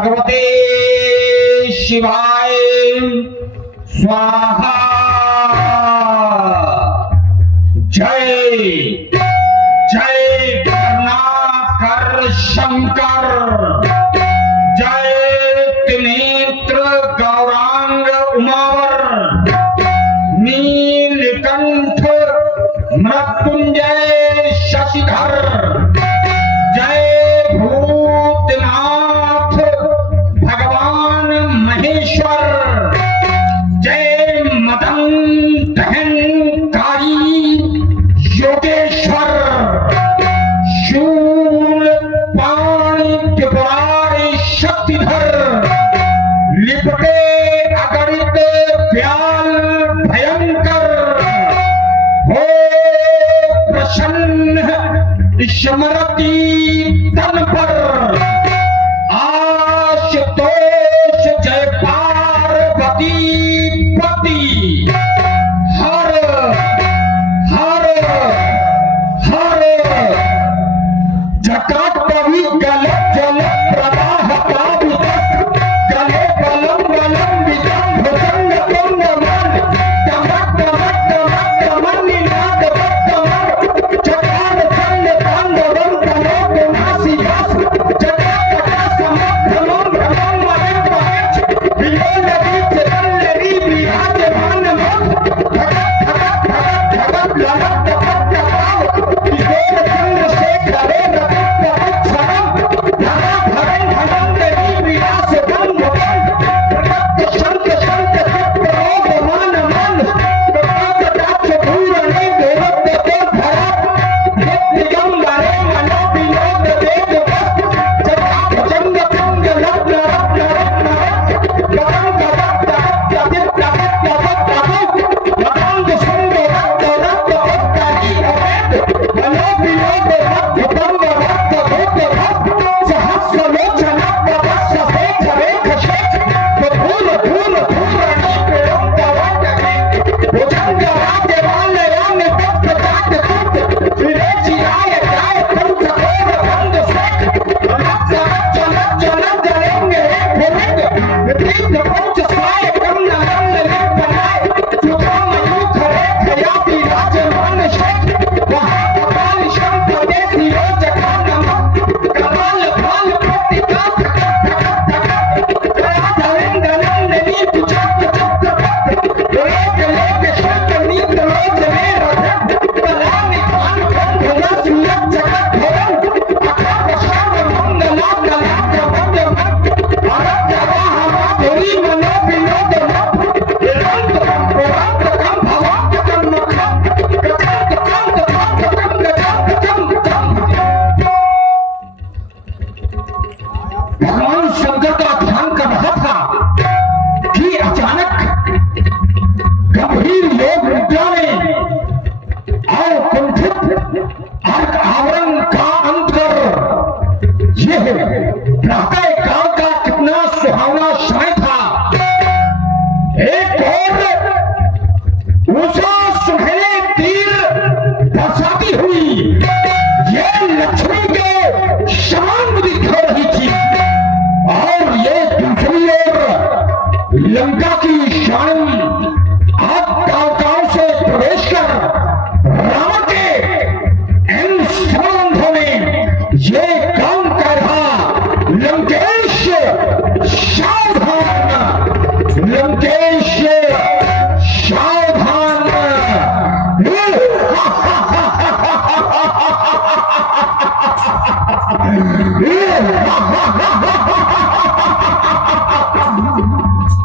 भगवते शिवाय स्वाहा। जय जय करुणाकर शंकर, जय त्रिनेत्र गौरांग उमावर, नीलकंठ मृत्युंजय शशिधर, जय भूतनाथ भगवान महेश्वर, जय मदन दहनकारी योगेश्वर, शूल पाणी त्रिपुरारी शक्तिधर, लिपटे अगणित व्याल भयंकर, हो प्रसन्न स्मरति तन पर, आशुतोष जय पार्वती पति, हर हर हर जटाटवी गल जल प्रवाह पावित, गले बलम बलम विजम भुजंग तुंग मन, टमक टमक टमक टमन निनाद वक्तमन, चकार चंड तांडवम कलोक नासी दास, जटा कटा समक्रमम भ्रमम मरण पहेच, विलोल बीच दल्लरी विराजमान मत, धड़क धड़क धड़क धड़क ललक टपक टपाल, किशोर चंद्रशेखरे रवित रविक्षरम, धरा धरन धनंजरी विलास गंग गंग, प्रकट शंख शंख चित्रोग मान मान, प्रकट दाक्ष धूरणे देवत्व ते धरा, नित्यगंगरे मनो विनोद वेद वस्त, जटा भुजंग तुंग लग्न रत्न रत्न रत्न, गगन गगन गगन गगन गगन गगन, मदंग सुंग रक्त रक्त उत्तरी अवेद, मनो विनोद रक्त भंग रक्त भूत भक्त, सहस्र लोचन प्रवस्य शेख रेख शेख, धूल धूल धूरणी प्रणत वंदने, भुजंग राजवाल यांग तप्त जात तप्त, विरेचि राय राय कंस घोर बंद शेख, लक्ष लक्ष लक्ष लक्ष रंग एक भुजंग, विपरीत पंच साय कमल रंग लिप बनाए, सुगम मुख रेख याति राजमान शेख, वहाँ कपाल शंख देसी रोजका नमक, कपाल भाल प्रतिका धकट धकट धकट, कया धरेंद्र नंदनी पुचक चक चक, एक लेक शक नीत रोज में रधक, कलानि कान कंध रस लक जगत भवन, अखंड शर्म मंगला कलाक वंद वंद, भारत जवाह माधुरी मनो विनोद मत, निरंत पुरंत कम भवंत कम मुखम, गजंत कंद कंद कम गजंत कम कम। भगवान शंकर का ध्यान कर रहा था कि अचानक गंभीर योग मुद्रा में और कुंठित अर्क आवरण का अंत कर, यह प्रातः काल का कितना सुहावना समय था। एक और उषा सुनहरे तीर बरसाती हुई ये लक्ष्मी के समान दिख रही थी, और ये दूसरी ओर लंका की शान आग काल से प्रवेश कर रावण के इन संबंधों में ये काम कर रहा, लंकेश सावधान, लंकेश सावधान।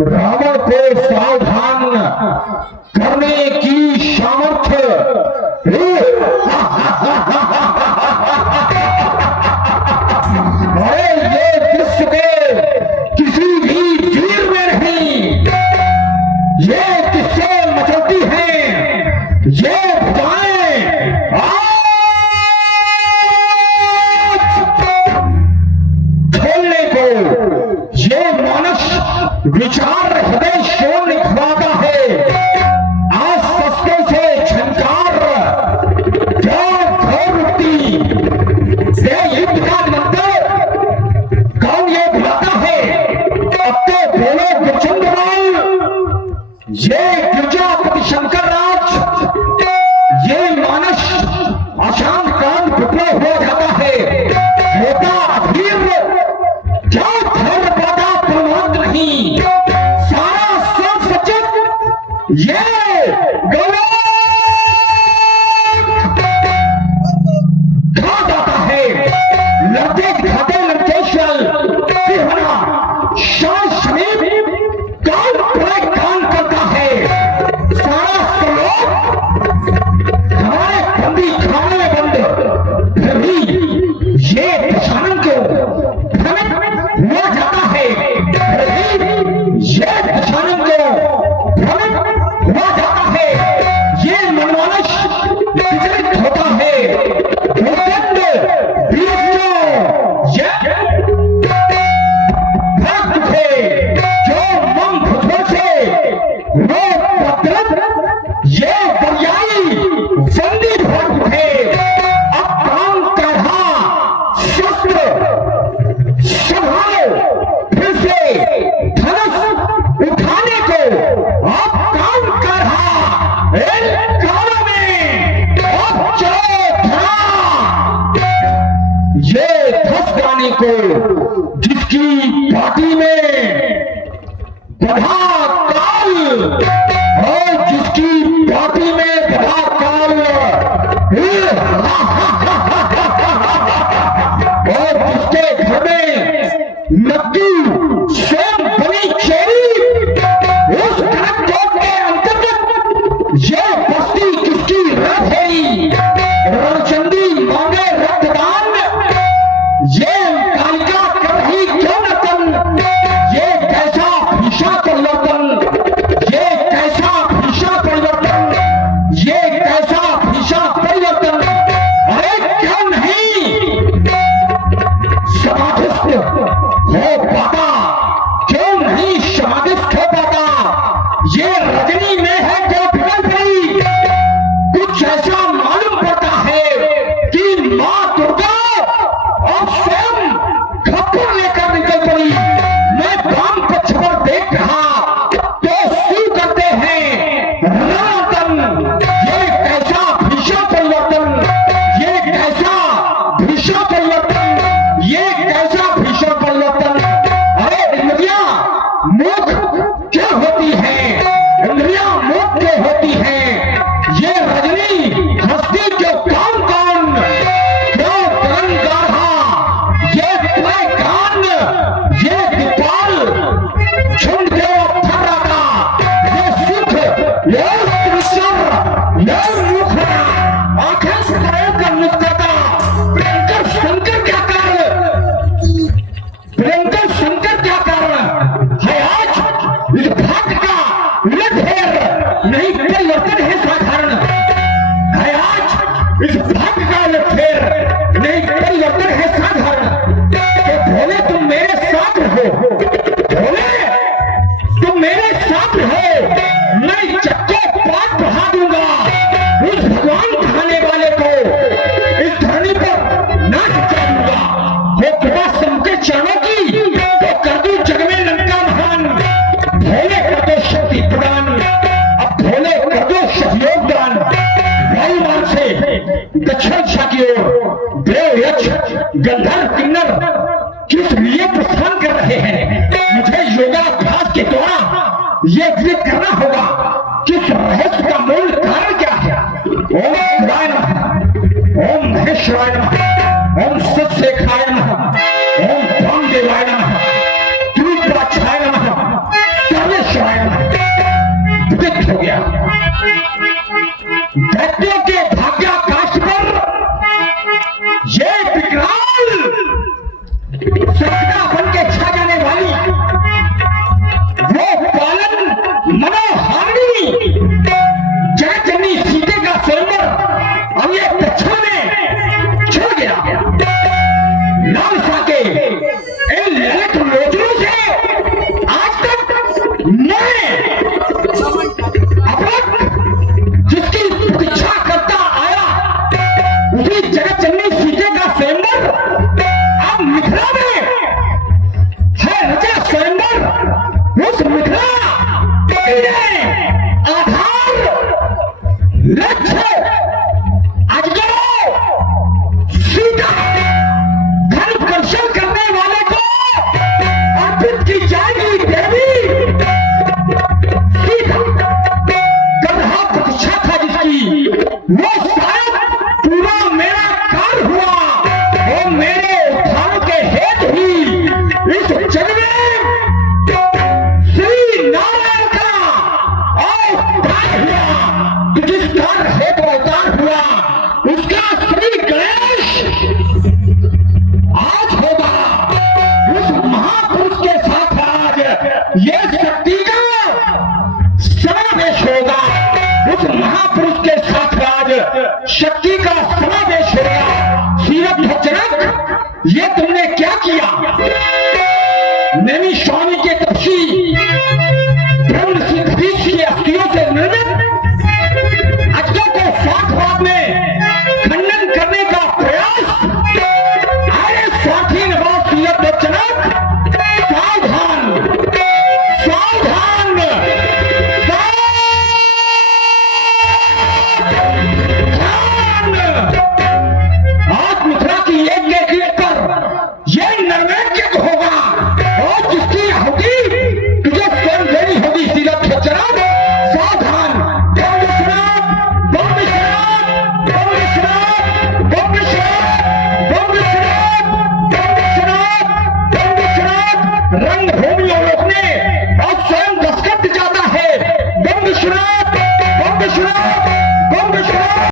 रावण को सावधान करने की सामर्थ्य ये विश्व के किसी भी वीर में नहीं। ये किससे मचलती हैं, ये भुजाएं खेलने को, ये मानस विचार हृदय शोर निखवाता है। आज सस्ते से झंकार क्या प्रवृत्ति, ये युद्ध का मंत्र कौन ये बुलाता है? जिसकी पार्टी में बड़ा काल और जिसकी पार्टी में बड़ा काल और जिसके घर में मृत्यु स्वयं बनी चोरी, उस कलेक्टर के अंतर्गत ये बस्ती किसकी रथ है? रणचंदी मांगे रक्तदान, ये कालिका कर रही क्यों नतन? ये कैसा भीषण परिवर्तन, ये कैसा भीषण परिवर्तन, ये कैसा भीषण परिवर्तन? अरे क्यों नहीं समाधिस्थ हो पाता? क्यों नहीं समाधिस्थ हो पाता? ये रजनी में है जो बिगड़ गई। कुछ ऐसा मालूम पड़ता है कि मां दुर्गा और स्वयं खप्पर लेकर निकल पड़ी। मैं वाम पक्ष पर देख रहा तो सू करते हैं रातन। ये कैसा भीषण परिवर्तन, ये कैसा भीषण परिवर्तन, ये कैसा भीषण परिवर्तन? अरे इंद्रियां मूर्ख क्या होती है? इंद्रियां मूर्ख क्यों होती है? ये रजनी हस्ती जो कौन कौन क्यों तरंग गाढ़ा, ये तुम्हें कान, ये दीपाल झुंड के थर्राता, ये सुख, ये त्रिशर, ये मुख, आंखें से कर मुस्कुराता। प्रियंकर शंकर क्या कारण? प्रियंकर शंकर क्या कारण है? आज इस भाग्य का लठेर नहीं परिवर्तन है साधारण है। आज इस भाग्य का लठेर नहीं परिवर्तन है साधारण। तो भोले तुम मेरे साथ हो, भोले तुम मेरे साथ हो, मैं चक्को पात बढ़ा दूंगा उस भगवान कहने वाले को, इस धरनी पर नाच दूंगा। वो कृपा सबके चरणों की तो कर दूं जग में लंका महान। भोले कर दो शक्ति प्रदान, अब भोले कर दो सहयोग दान। वायुमान से दक्षिण दिशा की ओर देव यक्ष गंधर्व किन्नर किस लिए प्रस्थान कर रहे हैं? मुझे योगाभ्यास के द्वारा ये विदित करना होगा किस रहस्य का मूल कारण क्या है। ओम शिवाय नमः, ओम महेश्वराय नमः, ओम सत्सेखाय नमः, ओम वामदेवाय नमः, त्रिपुराक्षाय नमः, सर्वेश्वराय नमः। विदित हो गया। दैत्यों के भाग्याकाश पर ये विकराल सत्ता बन के छा जाने वाली वो पालन मनोहारिणी जगजननी सीते का स्वयंवर अब ये दक्षिण में छोड़ गया। लालसा के इन ललित लोचनों से आज तक मैं अपना जिसकी प्रतीक्षा करता आया उसी जगजननी सीते का स्वयंवर अब मिथिला में है रचा स्वयंवर। उस मिथिला के आधार लक्ष्य अजगरो सीता धन दर्शन करने वाले को अर्पित की जाएगी देवी सीता। गधा प्रतीक्षा था जिसकी वो शायद पूरा मेरा कार्य हुआ। वो मेरे उत्थान के हेतु ही इस जग में श्री नारायण का अवतार हुआ। तो जिस कार्य हेतु अवतार हुआ उसका श्री गणेश आज होगा। उस महापुरुष के साथ आज ये शक्ति का समावेश होगा। उस महापुरुष के साथ आज शक्ति का समावेश होगा। सीरत भजनक ये तुमने क्या किया? नैमिष